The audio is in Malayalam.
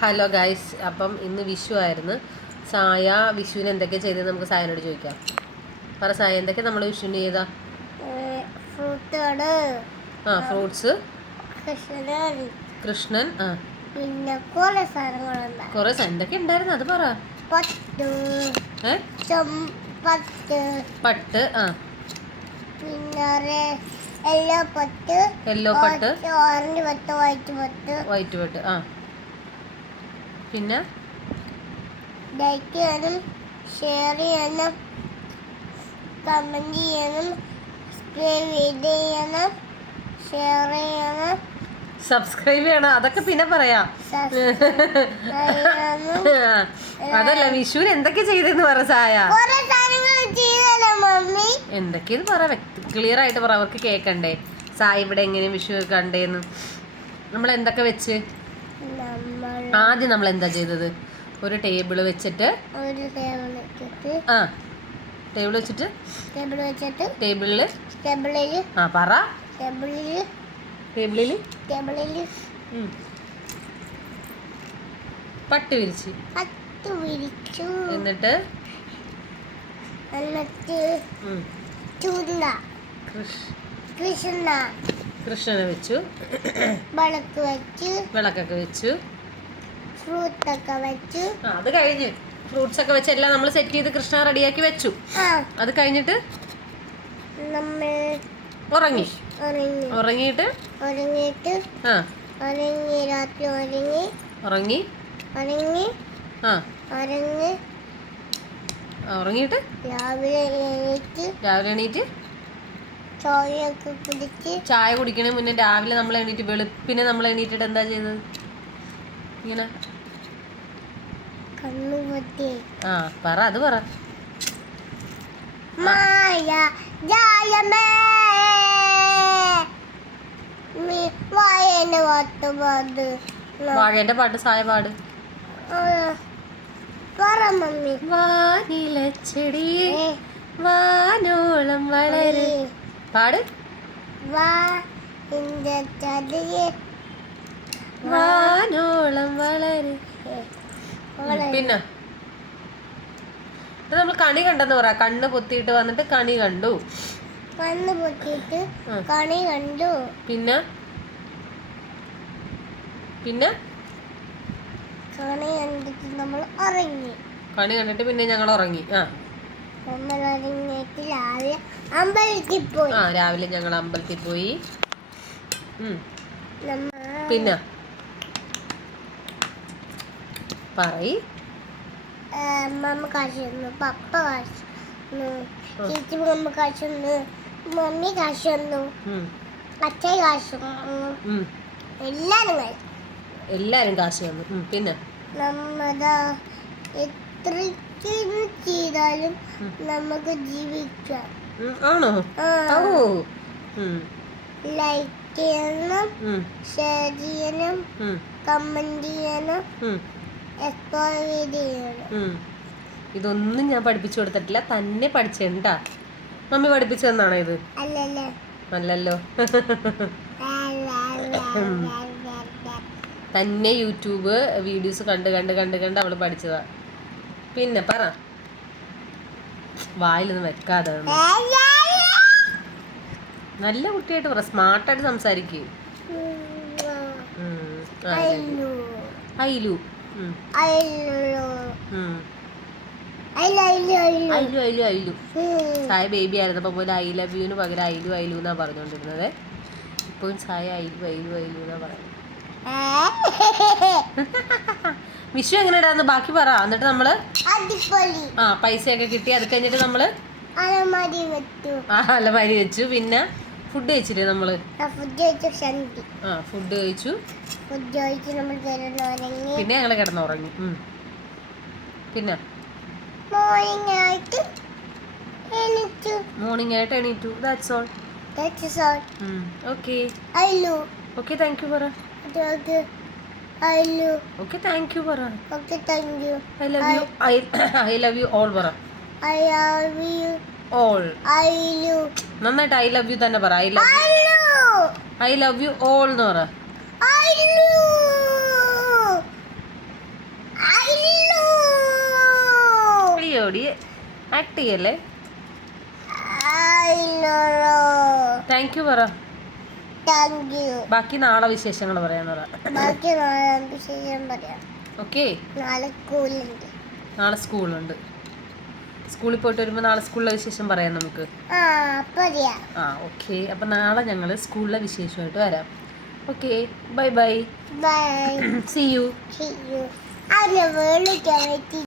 ഹലോ ഗൈസ്, അപ്പം ഇന്ന് വിഷു ആയിരുന്നു. സായ വിഷുവിന് എന്തൊക്കെ ചെയ്തത് നമുക്ക് സായനോട് ചോദിക്കാം. പറ സായ, എന്തൊക്കെ നമ്മൾ വിഷുവിന് ചെയ്താ? ഫ്രൂട്ട്സ്, കൃഷ്ണൻ, പിന്നെ കൊറേ എന്തൊക്കെ ഉണ്ടായിരുന്നു അത് പറ. പട്ട്, പിന്നെ യെല്ലോ പട്ട്, ഓറഞ്ച് പട്ട്, വൈറ്റ് പട്ട്, പിന്നെ ലൈക്ക് ചെയ്യണം, ഷെയർ ചെയ്യണം, കമന്റ് ചെയ്യണം, സബ്സ്ക്രൈബ് ചെയ്യണം. അതൊക്കെ പിന്നെ പറയാം. അതല്ല, വിഷുവിന് എന്തൊക്കെ ചെയ്തെന്ന് പറ സായ. എന്തൊക്കെയെന്ന് പറ, ക്ലിയർ ആയിട്ട് പറ, അവർക്ക് കേൾക്കണ്ടേ. സായ ഇവിടെ എങ്ങനെ വിഷു കണ്ടേന്ന്. നമ്മൾ എന്തൊക്കെ വെച്ച്? ആദ്യം നമ്മൾ എന്താ ചെയ്തത്? ഒരു ടേബിള് വെച്ചിട്ട് ടേബിൾ വെച്ചിട്ട് ടേബിളില് പറ. ടേബിളില് പട്ട് വിരിച്ചു. എന്നിട്ട് കൃഷ്ണനെ വെച്ചു, വിളക്കൊക്കെ വെച്ചു, അത് കഴിഞ്ഞ് ഫ്രൂട്ട്സ് ഒക്കെ വെച്ച് എല്ലാം നമ്മൾ സെറ്റ് ചെയ്ത് കൃഷ്ണ റെഡിയാക്കി വെച്ചു. അത് കഴിഞ്ഞിട്ട് ഉറങ്ങിയിട്ട് രാവിലെ എണീറ്റ് ചായ കുടിക്കണേ മുന്നേ രാവിലെ നമ്മൾ എണീറ്റ് വെളുപ്പിനെ നമ്മൾ എണീറ്റിട്ട് എന്താ ചെയ്തത്? ഇങ്ങനെ പറ, അത് പറ. വാഴേന്റെ പാട്ട് സായ പാട്. വാനിലച്ചെടിയെ വാനോളം വളര് പാട്. വാനോളം വളര്. പിന്നെ നമ്മൾ കണി കണ്ടെന്ന് പറ. കണ്ണ് പൊത്തിയിട്ട് വന്നിട്ട് കണി കണ്ടു. പിന്നെ കണി കണ്ടിട്ട് പിന്നെ ഞങ്ങൾ ഉറങ്ങി. രാവിലെ ഞങ്ങൾ അമ്പലത്തിൽ പോയി. പിന്നെ പറയ്. പപ്പ കാശ് ചേച്ചി, മമ്മ കാശ്, മമ്മി കാശ്, അച്ഛൻ കാശ്, എല്ലാരും കാശ് തന്നു. പിന്നെ എത്ര ചെയ്താലും നമുക്ക് ജീവിക്കാം. ആണോ? ലൈക്ക് ചെയ്യണം, ഷെയർ ചെയ്യണം, കമന്റ് ചെയ്യണം, ഇതൊന്നും ഞാൻ പഠിപ്പിച്ചു കൊടുത്തിട്ടില്ല, തന്നെ പഠിച്ചേണ്ടാ. മമ്മി പഠിപ്പിച്ചു തന്നാണോ ഇത്? അല്ലല്ലോ. തന്നെ യൂട്യൂബ് വീഡിയോസ് കണ്ട് അവള് പഠിച്ചതാ. പിന്നെ പറ, വായിലൊന്നും വെക്കാതെ നല്ല കുട്ടിയായിട്ട് പറ, സ്മാർട്ടായിട്ട് സംസാരിക്കൂ. ഐലു സായ ബേബി ആയിരുന്നപ്പോ പോലെ ഐ ലവ് യുന് പകരം ഐലു എന്നാ പറഞ്ഞോണ്ടിരുന്നത്. ഇപ്പോഴും സായ ഐലു എന്നാ പറയുന്നത്. വിഷു എങ്ങനെ ഇടാന്ന് ബാക്കി പറ. എന്നിട്ട് നമ്മള് പൈസയൊക്കെ കിട്ടി. അത് കഴിഞ്ഞിട്ട് നമ്മള് അലമാരി വെച്ചു. പിന്നെ ഫുഡ് കഴിച്ചില്ലേ നമ്മള്? ഫുഡ് കഴിച്ചു. പിന്നെ ഞങ്ങള് കിടന്നുറങ്ങി. പിന്നെ മോർണിംഗ് ആയിട്ട് എണീറ്റു. That's all. Okay. Okay, thank you പറ. Okay, thank you പറ. I love you. I love you all പറ. all. നന്നായിട്ട് I love you തന്നെ പറ. I love you all എന്ന് പറ. ഓടി ആക്ട് ചെയ്യല്ലേ. താങ്ക് യു പറ. Thank you. ബാക്കി നാളെ വിശേഷങ്ങൾ പറയാന്ന് പറ. ബാക്കി നാളെ വിശേഷം പറയാം. ഓക്കെ. നാളെ സ്കൂളുണ്ട്. നാളെ സ്കൂളുണ്ട്. സ്കൂളിൽ പോയിട്ട് വരുമ്പോൾ നാളെ സ്കൂളിലെ വിശേഷം പറയാം നമുക്ക്. പറയാം. ഓക്കെ. അപ്പം നാളെ ഞങ്ങൾ സ്കൂളിലെ വിശേഷമായിട്ട് വരാം. Okay, bye bye. Bye. See you. See you. I never look at it.